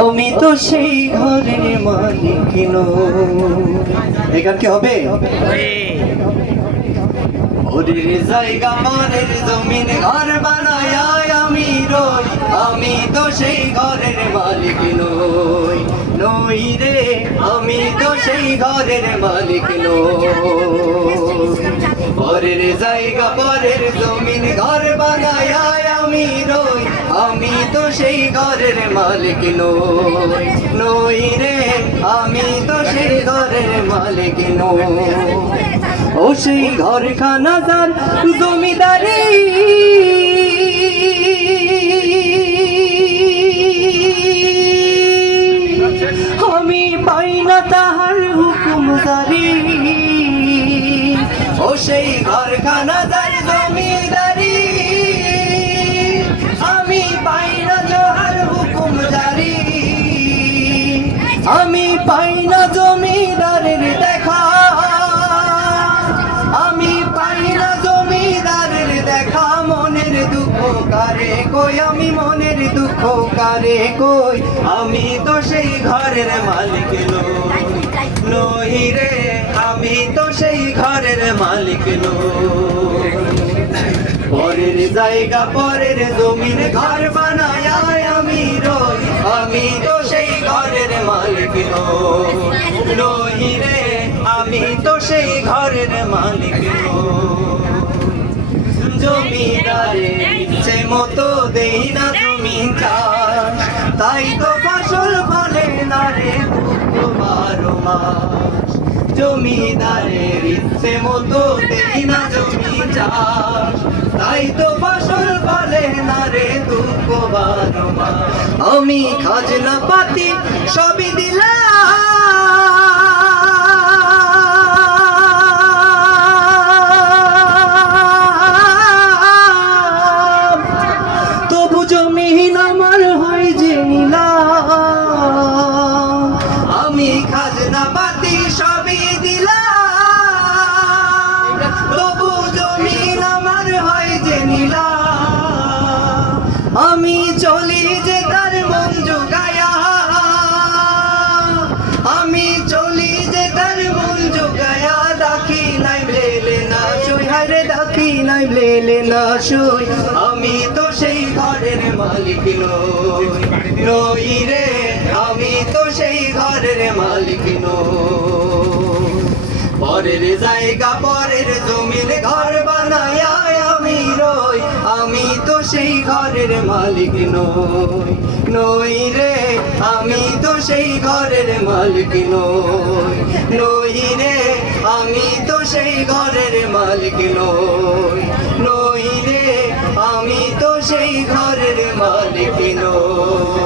আমি তো সেই ঘরের মালিক এই গান কি হবে? ওদের জায়গা, মনের জমিন, ঘর বানায় আমি রই। আমি তো সেই ঘরের মালিক নই। নই রে, আমি তো সেই ঘরের মালিক নই। পরের জায়গা পরের জমিন, ঘর বানায় আমি রই। আমি তো সেই ঘরের মালিক নই নই রে, আমি তো সেই ঘরের মালিক নই। ও সেই ঘর খানা যার জমিদারি। আমি পাই না তাহার হুকুম জারি। ও সেই ঘর খানা যার জমিদারি। পাই না জমিদারের দেখা। আমি পাই না জমিদারের দেখা, মনের দুঃখ কারে কই? আমি মনের দুঃখ কারে কই? আমি তো সেই ঘরের মালিক নই। রে, আমি তো সেই ঘরের মালিক নই। পরের জায়গা, পরের জমিন ঘর বানায় আমি রই। আমি তো সেই মালিক নই নই রে আমি তো সেই ঘরের মালিক জমিদারে ইচ্ছে মতো দেই না তুমি চাষ। তাই তো ফসল ফলে না রে বারো মাস। জমিদারের ইচ্ছে মতো দেই না জমি চাষ। তাই তো ফসল ফলে না রে দুঃখ আমি খাজনা পাতি সবই দিলাম। আমি চলি যে তার মন জোগায়া। আমি চলি যে তার মন জোগায়া। ডাকি নাই ব্লেলে না সই। হারে ডাকি নাই ব্লেলে না সই। আমি তো সেই ঘরের মালিক নই রে, আমি তো সেই ঘরের মালিক নই। পরের জায়গা, পরের জমিন ঘর বানায় আমি তো সেই ঘরের মালিক নই নই রে, আমি তো সেই ঘরের মালিক নই নই রে, আমি তো সেই ঘরের মালিক নই নই রে, আমি তো সেই ঘরের মালিক নই।